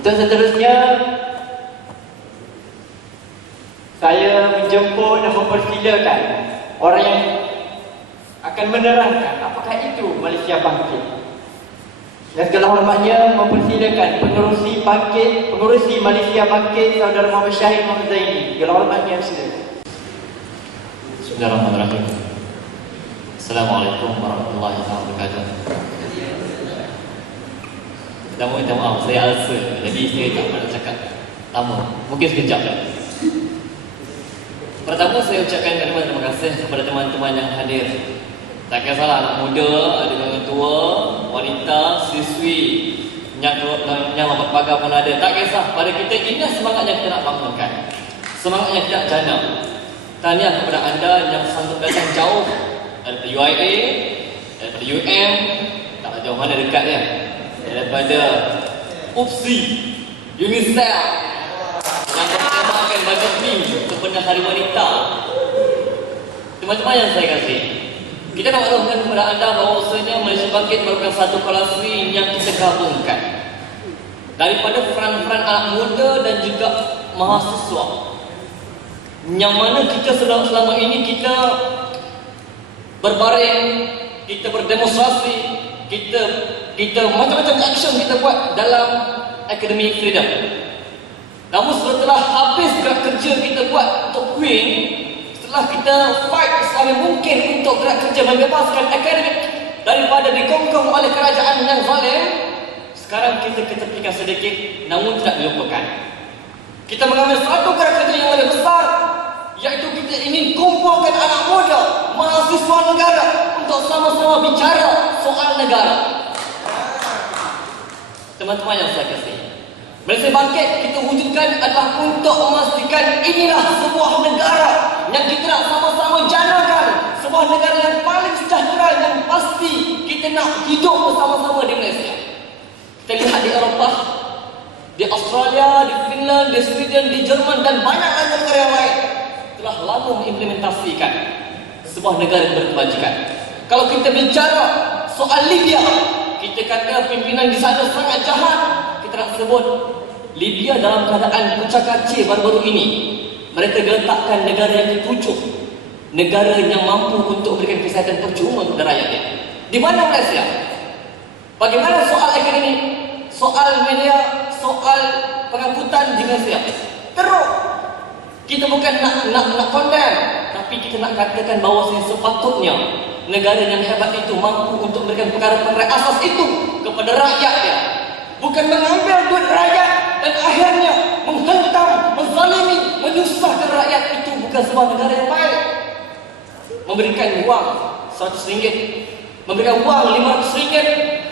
Untuk seterusnya, saya menjemput dan mempersilakan orang yang akan menerangkan apakah itu Malaysia Bangkit. Dan segala hormatnya mempersilakan pengurusi Malaysia Bangkit, Saudara Muhammad Syahid Muhammad Zaini. Segala hormatnya, silakan. Bismillahirrahmanirrahim. Assalamualaikum warahmatullahi wabarakatuh. Pertama minta maaf, saya ulcer, jadi saya tak nak cakap lama. Mungkin sekejap. Pertama saya ucapkan terima kasih kepada teman-teman yang hadir. Tak kisahlah anak muda, ada orang tua, wanita, siswi, yang berpagar pun ada. Tak kisah, pada kita ini semangat yang kita nak bangunkan. Semangat yang tidak jana. Tahniah kepada anda yang sanggup datang jauh daripada UIA, daripada UM, tak jauh mana dekat dia, daripada UPSI, UNICEF yang bertemakan bajet BIM kepada Hari Wanita. Teman-teman yang saya kasih, kita nak maklumkan kepada anda bahawasanya Malaysia Bangkit merupakan satu koalisi yang kita gabungkan daripada peran-peran anak muda dan juga mahasiswa, yang mana kita selama ini kita berbaring, kita berdemonstrasi, kita macam-macam action kita buat dalam Academy Freedom. Namun setelah habis gerak kerja kita buat untuk Queen, setelah kita fight selama mungkin untuk gerak kerja membebaskan akademik daripada dikongkong oleh kerajaan yang zalim, sekarang kita ketepikan sedikit, namun tidak dilupakan. Kita mengambil satu gerak kerja yang lebih besar, iaitu kita ingin kumpulkan anak muda, mahasiswa negara untuk sama-sama bicara soal negara. Teman-teman yang saya kasih, Malaysia Bangkit kita wujudkan adalah untuk memastikan inilah sebuah negara yang kita nak sama-sama janakan, sebuah negara yang paling sejahtera, yang pasti kita nak hidup bersama-sama di Malaysia. Kita lihat di Eropah, di Australia, di Finland, di Sweden, di Jerman dan banyak lagi negara yang lain telah lama mengimplementasikan sebuah negara yang berkebajikan. Kalau kita bicara soal Libya, kita kata pimpinan di sana sangat jahat. Kita nak sebut Libya dalam keadaan kucak-kacir baru-baru ini. Mereka letakkan negara yang dipucuk, negara yang mampu untuk memberikan kesihatan percuma kepada rakyatnya. Di mana Malaysia? Bagaimana soal akademik, soal media, soal pengangkutan di Malaysia? Teruk. Kita bukan nak condemn, tapi kita nak katakan bahawa sepatutnya negara yang hebat itu mampu untuk memberikan perkara-perkara asas itu kepada rakyatnya. Bukan mengambil duit rakyat dan akhirnya menghentam, menzalimi, menyusahkan rakyat. Itu bukan sebuah negara yang baik. Memberikan wang RM100, memberikan wang RM500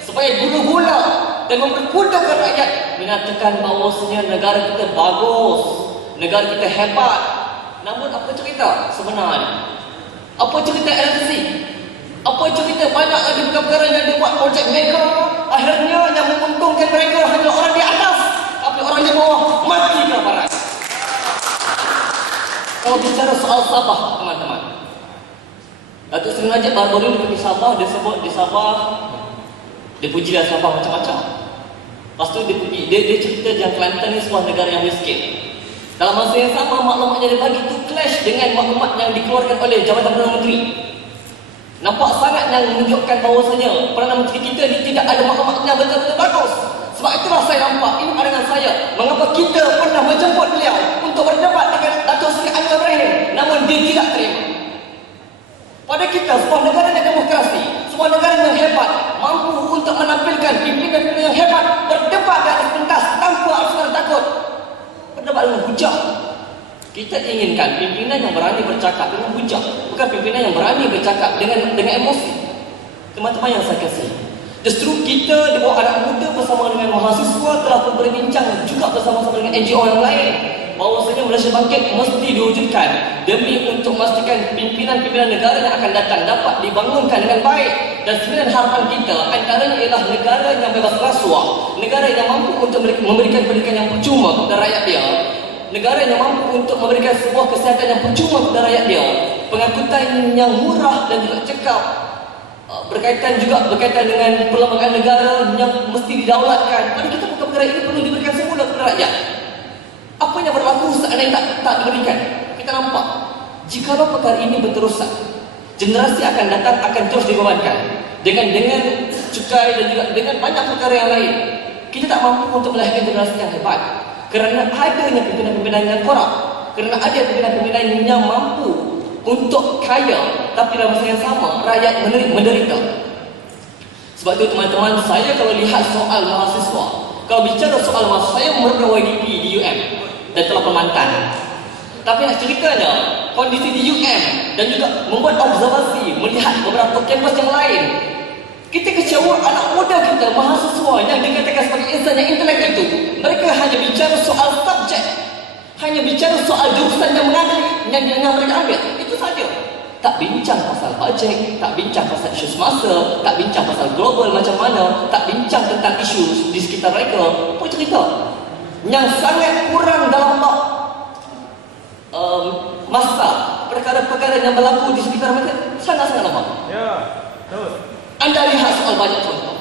supaya gula-gula dan memperbudakan rakyat, menyatakan bahawasanya negara kita bagus, negara kita hebat. Namun apa cerita sebenarnya? Apa cerita LC? Apa cerita banyak lagi perkara yang dibuat projek mereka, akhirnya yang menguntungkan mereka hanya orang di atas, tapi orang di bawah mati kelaparan. Kalau bicara soal Sabah, teman-teman, Datuk Seri Najib baru-baru ini pergi Sabah, dia sebut di Sabah, dia puji dia Sabah macam-macam. Lepas tu dia cerita yang Kelantan ni sebuah negara yang miskin. Dalam masa yang sama, maklumat yang dia bagi itu clash dengan maklumat yang dikeluarkan oleh Jabatan Perdana Menteri. Nampak sangat yang menunjukkan bahawasanya Perdana Menteri kita ni tidak ada maklumat yang betul-betul bagus. Sebab itulah saya nampak, ini pandangan saya, mengapa kita pernah menjemput beliau untuk berdebat dengan Datuk Seri Anwar Ibrahim, namun dia tidak terima. Pada kita, sebuah negara yang demokrasi, sebuah negara yang hebat, mampu untuk menampilkan pimpinan-pimpinan yang hebat, berdebat di atas pentas tanpa harus takut, berdebat dengan hujah. Kita inginkan pimpinan yang berani bercakap dengan hujah, bukan pimpinan yang berani bercakap dengan emosi. Teman-teman yang saya kasih, justru kita di bawah anak muda bersama dengan mahasiswa telah berbincang juga bersama-sama dengan NGO yang lain bahawasanya Malaysia Bangkit mesti diwujudkan demi untuk memastikan pimpinan-pimpinan negara yang akan datang dapat dibangunkan dengan baik. Dan sebenarnya harapan kita antaranya ialah negara yang bebas rasuah, negara yang mampu untuk memberikan pendidikan yang percuma kepada rakyat dia, negara yang mampu untuk memberikan sebuah kesihatan yang percuma kepada rakyat dia, pengangkutan yang murah dan juga cekap, berkaitan dengan perlembagaan negara yang mesti didaulatkan. Pada kita bukan perkara ini perlu diberikan semula kepada rakyat. Apa yang berlaku seandainya tak diberikan? Kita nampak, jikalau perkara ini berterusan, generasi akan datang akan terus dibebankan dengan cukai dan juga dengan banyak perkara yang lain. Kita tak mampu untuk melahirkan generasi yang hebat kerana adanya pimpinan-pimpinan yang korup, kerana ada pimpinan-pimpinan yang mampu untuk kaya tapi dalam masa yang sama rakyat menderita. Sebab itu teman-teman, saya kalau lihat soal mahasiswa, kalau bicara soal mahasiswa, saya merupakan YDP di UM dan telah bermantan. Tapi nak ceritanya, kondisi di UM dan juga membuat observasi melihat beberapa kampus yang lain, kita kecewa anak muda kita, mahasiswa yang dikatakan sebagai insan yang intelek itu, mereka hanya bicara soal subjek, hanya bicara soal jurusan yang mereka ambil, itu saja. Tak bincang pasal bajet, tak bincang pasal isu semasa, tak bincang pasal global macam mana, tak bincang tentang isu di sekitar mereka. Apa cerita? Yang sangat kurang dalam masa perkara-perkara yang berlaku di sekitar mereka sangat-sangat lama. Ya, terus. Anda lihat soal banyak contoh.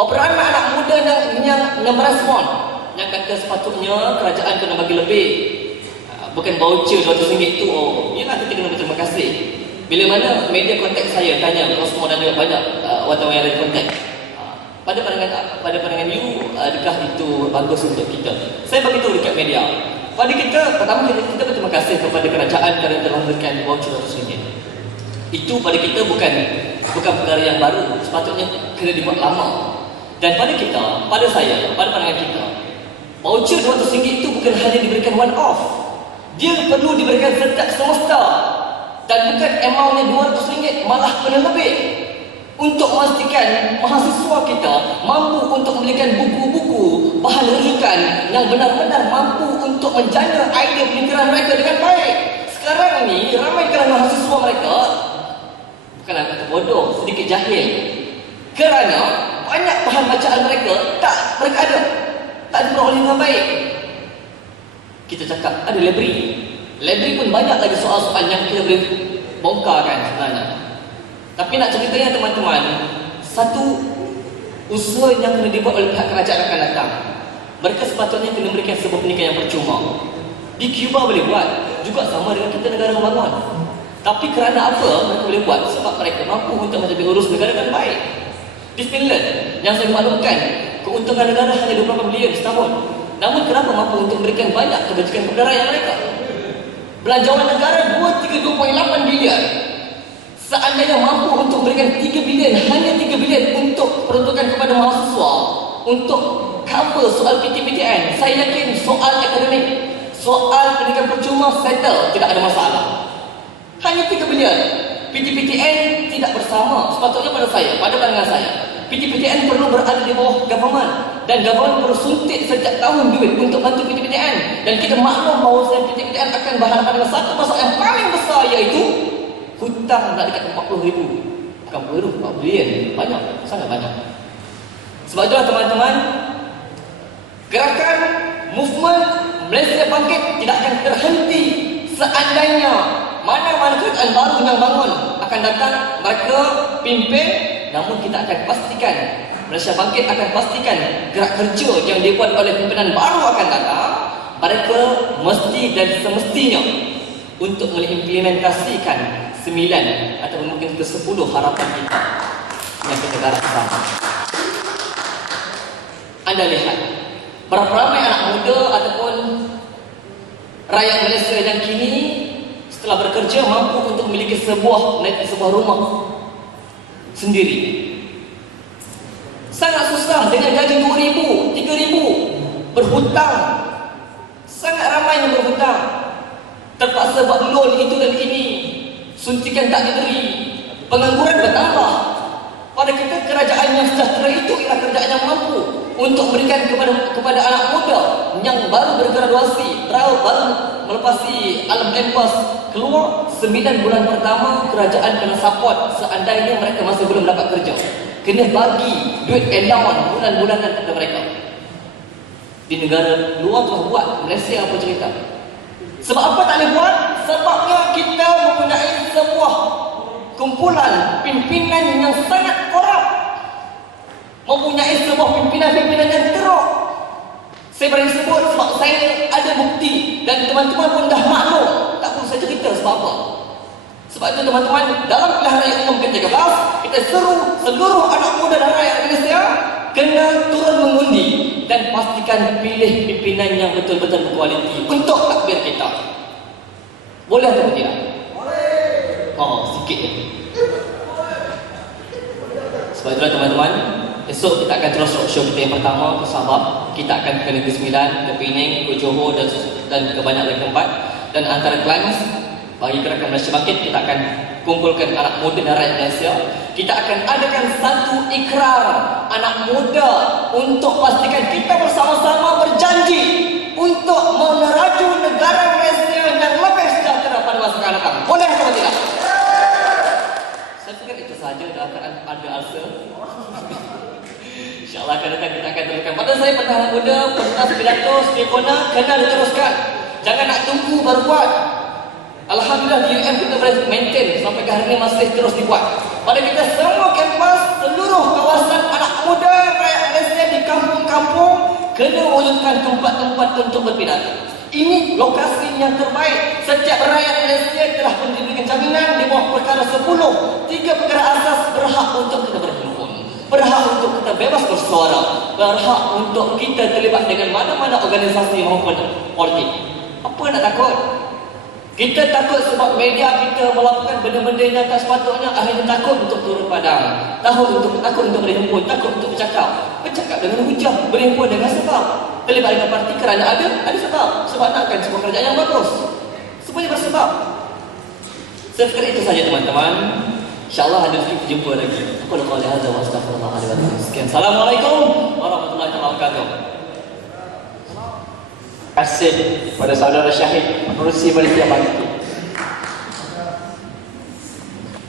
Beberapa anak muda yang merespon, yang kata sepatutnya kerajaan kena bagi lebih. Bukan voucher RM200 tu, yelah kita kena berterima kasih. Bila mana media kontak saya tanya, Cosmo dan juga banyak wartawan yang ada kontak, pada pandangan you, adakah itu bagus untuk kita? Saya beritahu dekat media. Pada kita, pertama kita berterima kasih kepada kerajaan kerana telah memberikan voucher RM200. Itu pada kita bukan perkara yang baru, sepatutnya kena dibuat lama. Dan pada kita, pada saya, pada pandangan kita, voucher RM200 itu bukan hanya diberikan one off. Dia perlu diberikan setiap semester. Dan bukan amountnya RM200, malah kena lebih. Untuk memastikan mahasiswa kita mampu untuk membelikan buku-buku, bahan rujukan yang benar-benar mampu untuk menjana idea pemikiran mereka dengan baik. Sekarang ni, ramai kalangan mahasiswa mereka bukan kata bodoh, sedikit jahil. Kerana banyak bahan bacaan mereka mereka tak diperoleh dengan baik. Kita cakap ada library pun banyak lagi soal-soal yang kita boleh bongkarkan sebenarnya. Tapi nak ceritanya teman-teman, satu usaha yang kena dibuat oleh pihak kerajaan akan datang. Mereka sepatutnya kena memberikan sebuah pendidikan yang percuma. Di Cuba boleh buat, juga sama dengan kita negara membangun. Tapi kerana apa mereka boleh buat? Sebab mereka mampu untuk menjadi urus negara dengan baik. Di Finland, yang saya maklumkan, keuntungan negara hanya 28 bilion setahun. Namun kenapa mampu untuk memberikan banyak kebajikan kepada rakyat mereka? Belanjawan negara 2.8 bilion. Seandainya mampu untuk memberikan 3 bilion, hanya 3 bilion untuk peruntukan kepada mahasiswa, untuk cover soal PTPTN, saya yakin soal akademik, soal pendidikan percuma settle, tidak ada masalah. Hanya 3 bilion. PTPTN tidak bersama. Sepatutnya pada pandangan saya, PTPTN perlu berada di bawah government, dan government perlu suntik setiap tahun duit untuk bantu PTPTN. Dan kita maklum bahawa PTPTN akan berhadapan dengan satu masalah yang paling besar, iaitu hutang nak dekat 40,000. Bukan baru 4 bilion. Banyak, sangat banyak. Sebab itulah teman-teman, gerakan movement Malaysia Bangkit tidak akan terhenti seandainya mana-mana kerajaan baru yang bangun akan datang, mereka pimpin. Namun kita akan pastikan, Malaysia Bangkit akan pastikan gerak kerja yang dibuat oleh pimpinan baru akan datang, mereka mesti dan semestinya untuk mengimplementasikan 9 atau mungkin ke 10 harapan kita yang kita garap bersama. Anda lihat berapa ramai anak muda ataupun rakyat Malaysia yang kini setelah bekerja mampu untuk memiliki sebuah rumah sendiri. Sangat susah dengan gaji 2,000, 3,000, berhutang. Sangat ramai yang berhutang, terpaksa buat loan itu dan ini, suntikan tak diberi, pengangguran bertambah. Pada kita, kerajaan yang sejahtera itu ialah kerajaan yang mampu untuk memberikan kepada anak muda yang baru bergraduasi, baru melepasi alam kampus, keluar 9 bulan pertama kerajaan kena support seandainya mereka masih belum dapat kerja. Kena bagi duit allowance bulan-bulanan kepada mereka. Di negara luar telah buat, Malaysia apa cerita? Sebab apa tak boleh buat? Sebabnya kita mempunyai sebuah kumpulan pimpinan yang sangat korup, mempunyai sebuah pimpinan yang teruk, Saya berani sebut sebab saya ada bukti dan teman-teman pun dah maklum. Tak perlu saya cerita sebab apa. Sebab itu teman-teman, dalam pilihan raya umum ke-13, kita seru seluruh anak muda dan rakyat Malaysia kena turun mengundi dan pastikan pilih pimpinan yang betul-betul berkualiti untuk takbir kita. Boleh atau tidak? Boleh. Oh, sikit je. Sebab itulah teman-teman, esok kita akan terus roadshow kita yang pertama ke Sabah. Kita akan ke Negeri Sembilan, ke Penang, ke Johor dan ke banyak lagi tempat. Dan antara plans bagi Gerakan Malaysia Bangkit, kita akan kumpulkan anak muda dan rakyat Malaysia. Kita akan adakan satu ikrar anak muda untuk pastikan kita bersama-sama berjanji untuk meneraju negara Malaysia yang lebih sejahtera pada masa akan datang. Boleh atau tidak? Saya fikir itu saja, dah akan ada answer. InsyaAllah akan datang kita akan teruskan. Pada saya pendahangan muda, pentas pidato, setiapona kena diteruskan. Jangan nak tunggu baru buat. Alhamdulillah di UM kita boleh maintain sampai ke hari ini masih terus dibuat. Pada kita semua kampus, seluruh kawasan anak muda rakyat Malaysia di kampung-kampung kena wujudkan tempat-tempat untuk berpidato. Ini lokasi yang terbaik. Setiap rakyat Malaysia telah diberikan jaminan di bawah perkara 10. 3 perkara asas berhak untuk kita berhimpun, berhak untuk kita bebas bersuara, berhak untuk kita terlibat dengan mana-mana organisasi maupun politik. Apa nak takut? Kita takut sebab media kita melakukan benda-benda yang tak sepatutnya, akhirnya takut untuk turun padang, takut untuk berhimpun, takut untuk bercakap dengan hujah, berhimpun dengan sebab, terlibat dengan parti kerana ada sebab nakkan sebuah kerajaan yang bagus. Semuanya bersebab. Saya fikir itu saja teman-teman. InsyaAllah ada lagi jumpa lagi. Aku lakukan hadza wa astaghfirullah alaihi wa sallam. Sekian. Assalamualaikum warahmatullahi wabarakatuh. Terima kasih kepada saudara Syahid Menerusi Malaysia Bangkit.